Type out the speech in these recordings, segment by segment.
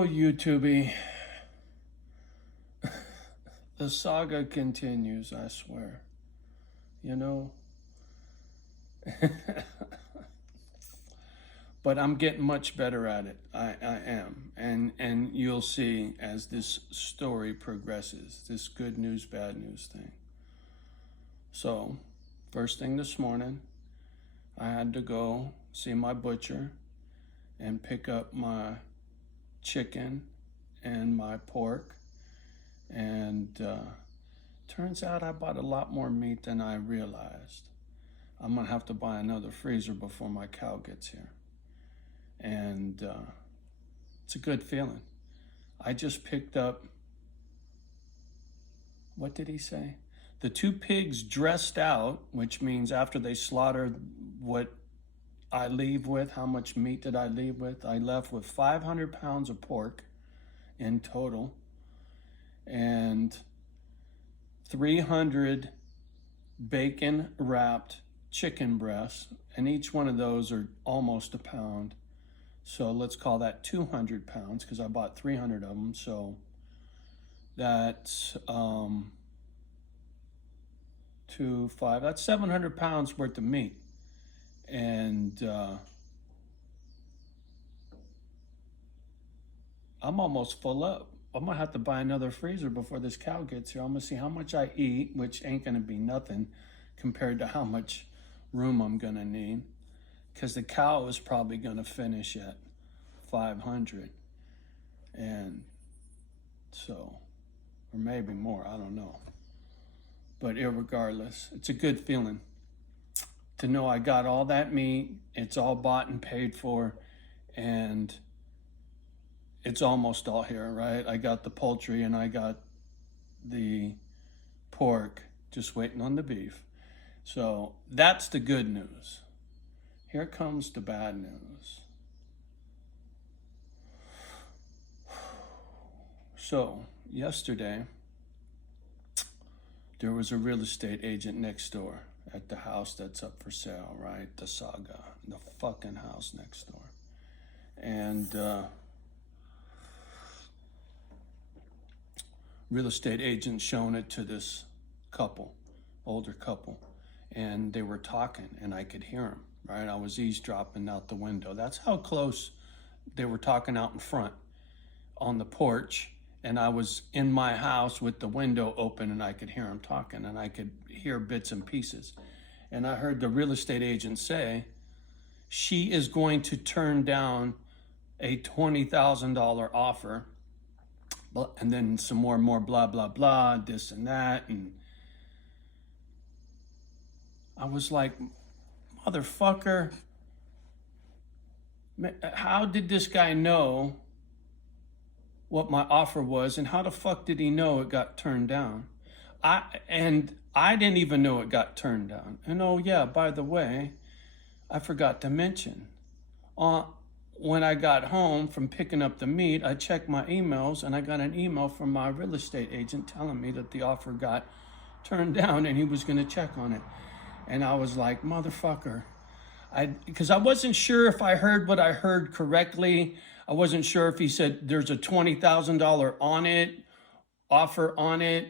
Oh, YouTube, the saga continues, I swear. You know? But I'm getting much better at it. I am. And you'll see as this story progresses, this good news, bad news thing. So, first thing this morning, I had to go see my butcher and pick up my chicken and my pork. And turns out I bought a lot more meat than I realized. I'm gonna have to buy another freezer before my cow gets here. And it's a good feeling. I just picked up, what did he say? The two pigs dressed out, which means after they slaughtered what I leave with, how much meat did I leave with? I left with 500 pounds of pork in total and 300 bacon wrapped chicken breasts, and each one of those are almost a pound. So let's call that 200 pounds because I bought 300 of them. So that's that's 700 pounds worth of meat. And I'm almost full up. I'm gonna have to buy another freezer before this cow gets here. I'm gonna see how much I eat, which ain't gonna be nothing compared to how much room I'm gonna need, because the cow is probably gonna finish at 500, and so, or maybe more, I don't know. But irregardless, it's a good feeling to know I got all that meat, it's all bought and paid for, and it's almost all here, right? I got the poultry and I got the pork, just waiting on the beef. So that's the good news. Here comes the bad news. So yesterday, there was a real estate agent next door at the house that's up for sale, right? The saga, the fucking house next door. And real estate agent showing it to this couple, older couple, and they were talking and I could hear them, right? I was eavesdropping out the window. That's how close they were talking out in front on the porch, and I was in my house with the window open and I could hear them talking and I could hear bits and pieces. And I heard the real estate agent say, she is going to turn down a $20,000 offer, and then some more blah, blah, blah, this and that. And I was like, motherfucker, how did this guy know what my offer was, and how the fuck did he know it got turned down? I didn't even know it got turned down. And oh yeah, by the way, I forgot to mention, when I got home from picking up the meat, I checked my emails and I got an email from my real estate agent telling me that the offer got turned down and he was going to check on it. And I was like, motherfucker. Because I wasn't sure if I heard what I heard correctly. I wasn't sure if he said there's a $20,000 offer on it,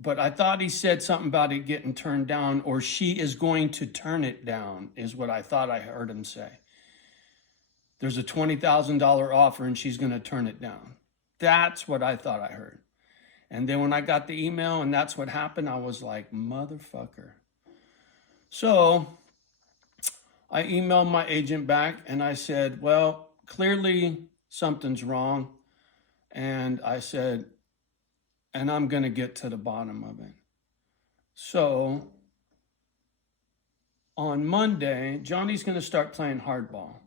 but I thought he said something about it getting turned down, or she is going to turn it down, is what I thought I heard him say. There's a $20,000 offer and she's going to turn it down. That's what I thought I heard. And then when I got the email and that's what happened, I was like, motherfucker. So I emailed my agent back and I said, well, clearly something's wrong. And I said, and I'm going to get to the bottom of it. So on Monday, Johnny's going to start playing hardball.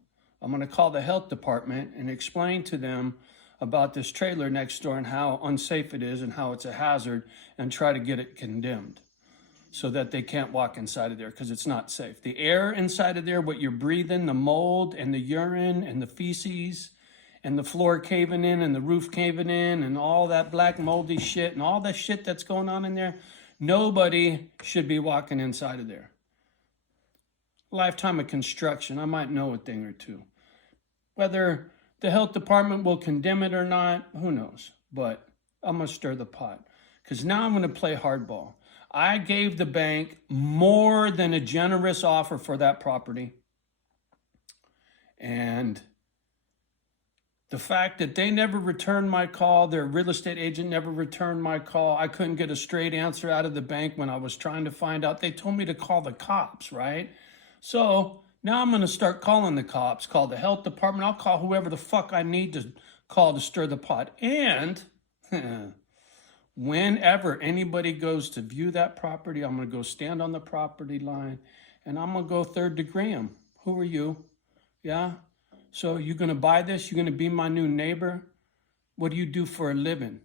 I'm going to call the health department and explain to them about this trailer next door and how unsafe it is and how it's a hazard, and try to get it condemned so that they can't walk inside of there because it's not safe. The air inside of there, what you're breathing, the mold and the urine and the feces and the floor caving in and the roof caving in and all that black moldy shit and all that shit that's going on in there, nobody should be walking inside of there. Lifetime of construction, I might know a thing or two. Whether The health department will condemn it or not, who knows? But I'm going to stir the pot because now I'm going to play hardball. I gave the bank more than a generous offer for that property. And the fact that they never returned my call, their real estate agent never returned my call. I couldn't get a straight answer out of the bank when I was trying to find out. They told me to call the cops, right? So now I'm going to start calling the cops, call the health department. I'll call whoever the fuck I need to call to stir the pot. And whenever anybody goes to view that property, I'm going to go stand on the property line and I'm going to go third degree them. Who are you? Yeah? So you're going to buy this? You're going to be my new neighbor? What do you do for a living?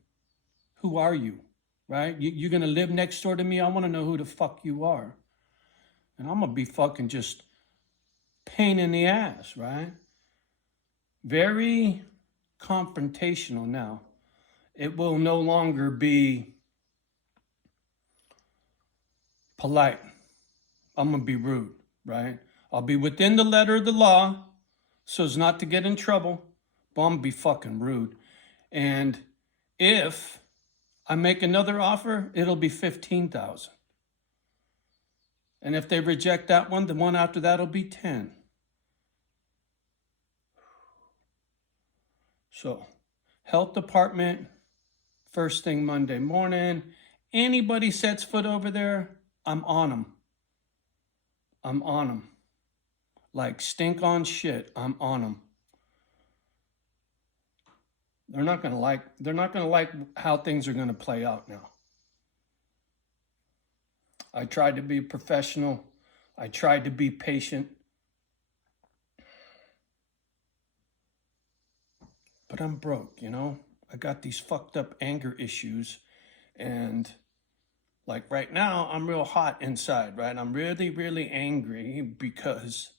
Who are you? Right? You're going to live next door to me? I want to know who the fuck you are. And I'm going to be fucking just pain in the ass, right? Very confrontational now. It will no longer be polite. I'm going to be rude, right? I'll be within the letter of the law so as not to get in trouble, but I'm going to be fucking rude. And if I make another offer, it'll be $15,000. And if they reject that one, the one after that will be 10. So, health department, first thing Monday morning. Anybody sets foot over there, I'm on them. I'm on them. Like stink on shit, I'm on them. They're not gonna like how things are gonna play out now. I tried to be professional. I tried to be patient. But I'm broke, you know? I got these fucked up anger issues. And like right now, I'm real hot inside, right? I'm really, really angry because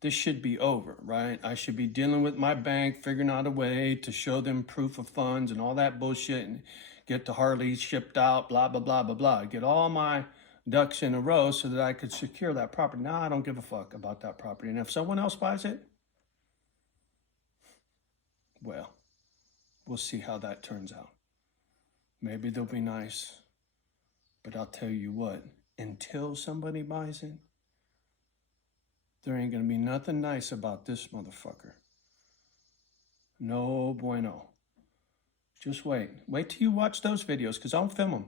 this should be over, right? I should be dealing with my bank, figuring out a way to show them proof of funds and all that bullshit and get the Harley shipped out, blah, blah, blah, blah, blah. Get all my ducks in a row so that I could secure that property. Now I don't give a fuck about that property. And if someone else buys it, well, we'll see how that turns out. Maybe they'll be nice, but I'll tell you what, until somebody buys it, there ain't gonna be nothing nice about this motherfucker. No bueno. Just wait. Wait till you watch those videos, because I'll film them,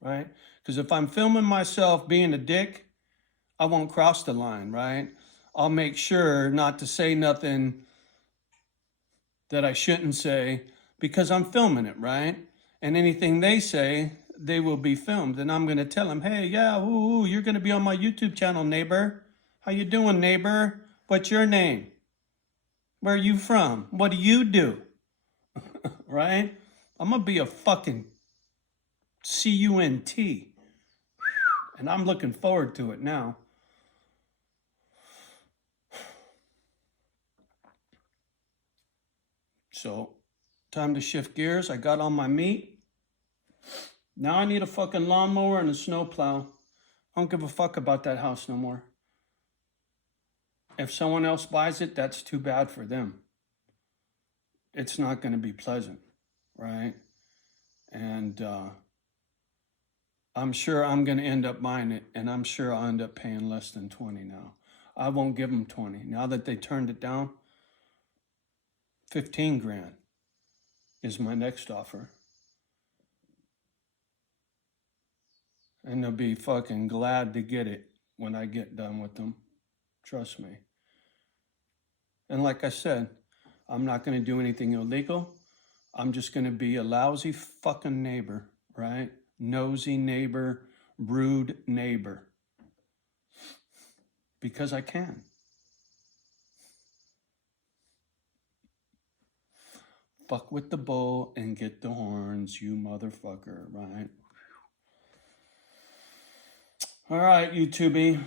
right? Because if I'm filming myself being a dick, I won't cross the line, right? I'll make sure not to say nothing that I shouldn't say because I'm filming it, right? And anything they say, they will be filmed. And I'm going to tell them, hey, yeah, ooh, you're going to be on my YouTube channel, neighbor. How you doing, neighbor? What's your name? Where are you from? What do you do? Right? I'm going to be a fucking C.U.N.T. And I'm looking forward to it now. So, time to shift gears. I got on my meat. Now I need a fucking lawnmower and a snowplow. I don't give a fuck about that house no more. If someone else buys it, that's too bad for them. It's not going to be pleasant, right? And I'm sure I'm going to end up buying it, and I'm sure I'll end up paying less than 20 now. I won't give them 20. Now that they turned it down, 15 grand is my next offer. And they'll be fucking glad to get it when I get done with them. Trust me. And like I said, I'm not going to do anything illegal. I'm just going to be a lousy fucking neighbor, right? Nosy neighbor, rude neighbor. Because I can. Fuck with the bull and get the horns, you motherfucker, right? All right, YouTubey,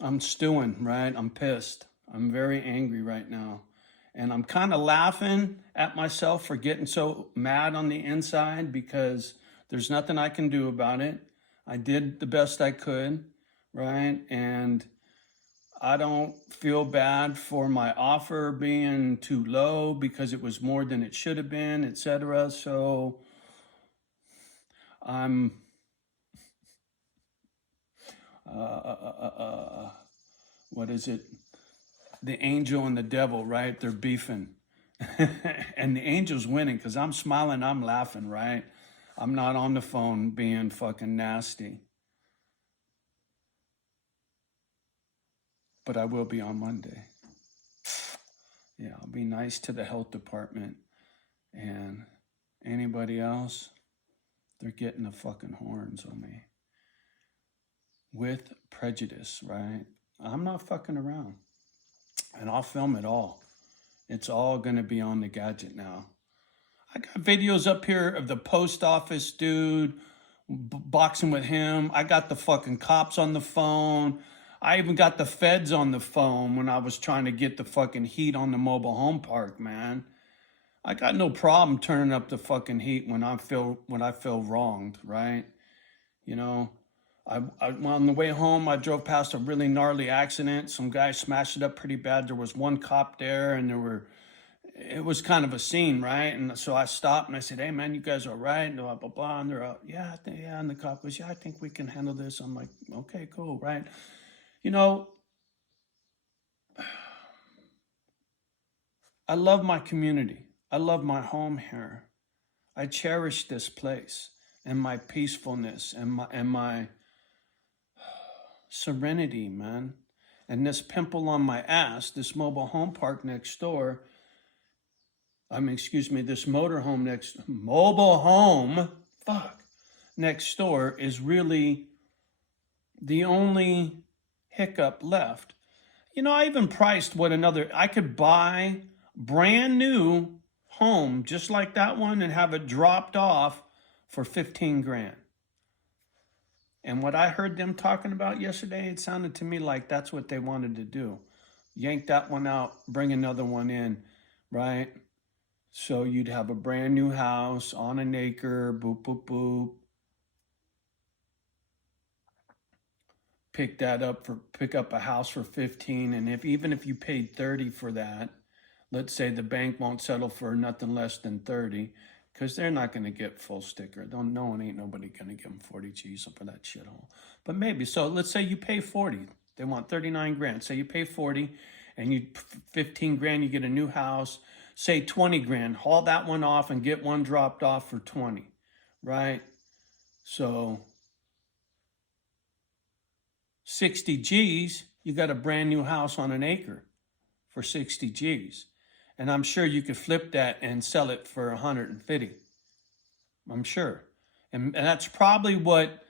I'm stewing, right? I'm pissed. I'm very angry right now. And I'm kind of laughing at myself for getting so mad on the inside because there's nothing I can do about it. I did the best I could, right? And I don't feel bad for my offer being too low because it was more than it should have been, etc. So I'm, what is it? The angel and the devil, right? They're beefing. And the angel's winning because I'm smiling, I'm laughing, right? I'm not on the phone being fucking nasty. But I will be on Monday. Yeah, I'll be nice to the health department. And anybody else, they're getting the fucking horns on me. With prejudice, right? I'm not fucking around. And I'll film it all. It's all gonna be on the gadget now. I got videos up here of the post office dude boxing with him. I got the fucking cops on the phone. I even got the feds on the phone when I was trying to get the fucking heat on the mobile home park, man. I got no problem turning up the fucking heat when I feel wronged, right? You know, on the way home, I drove past a really gnarly accident. Some guy smashed it up pretty bad. There was one cop there, and it was kind of a scene, right? And so I stopped and I said, "Hey, man, you guys all right?" And blah blah blah. And they're out, "Yeah, yeah." And the cop goes, "Yeah, I think we can handle this." I'm like, "Okay, cool, right?" You know, I love my community. I love my home here. I cherish this place and my peacefulness and my serenity, man. And this pimple on my ass, this mobile home park next door, excuse me, this mobile home, fuck, next door is really the only hiccup left. You know, I even priced I could buy brand new home just like that one and have it dropped off for 15 grand. And what I heard them talking about yesterday, it sounded to me like that's what they wanted to do. Yank that one out, bring another one in, right? So you'd have a brand new house on an acre, boop, boop, boop. Pick up a house for 15. And even if you paid 30 for that, let's say the bank won't settle for nothing less than 30, because they're not going to get full sticker. Ain't nobody going to give them 40 G's for that shithole. But maybe, so let's say you pay 40. They want 39 grand. Say you pay 40 and 15 grand, you get a new house. Say 20 grand, haul that one off and get one dropped off for 20, right? So 60 G's, you got a brand new house on an acre for 60 G's. And I'm sure you could flip that and sell it for 150. I'm sure. And that's probably what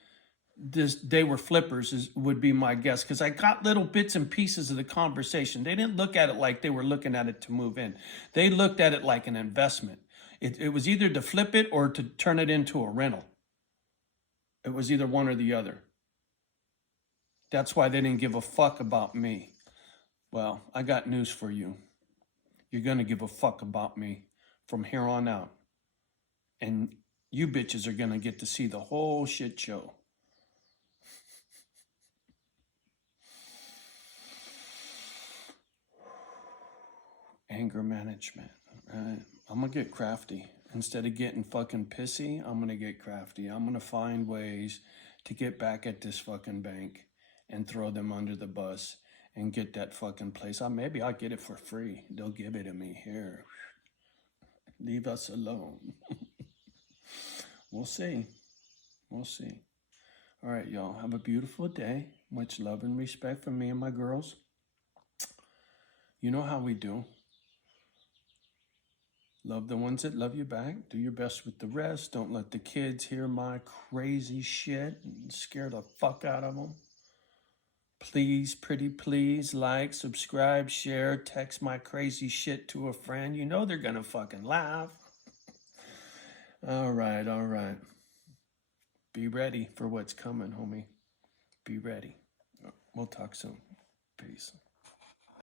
they were flippers would be my guess, because I got little bits and pieces of the conversation. They didn't look at it like they were looking at it to move in. They looked at it like an investment. It was either to flip it or to turn it into a rental. It was either one or the other. That's why they didn't give a fuck about me. Well, I got news for you. You're going to give a fuck about me from here on out. And you bitches are going to get to see the whole shit show. Anger management, right? I'm going to get crafty. Instead of getting fucking pissy, I'm going to get crafty. I'm going to find ways to get back at this fucking bank and throw them under the bus and get that fucking place. Maybe I'll get it for free. They'll give it to me here. Leave us alone. We'll see. We'll see. All right, y'all. Have a beautiful day. Much love and respect from me and my girls. You know how we do. Love the ones that love you back. Do your best with the rest. Don't let the kids hear my crazy shit and scare the fuck out of them. Please, pretty please, like, subscribe, share, text my crazy shit to a friend. You know they're gonna fucking laugh. All right, all right. Be ready for what's coming, homie. Be ready. We'll talk soon. Peace.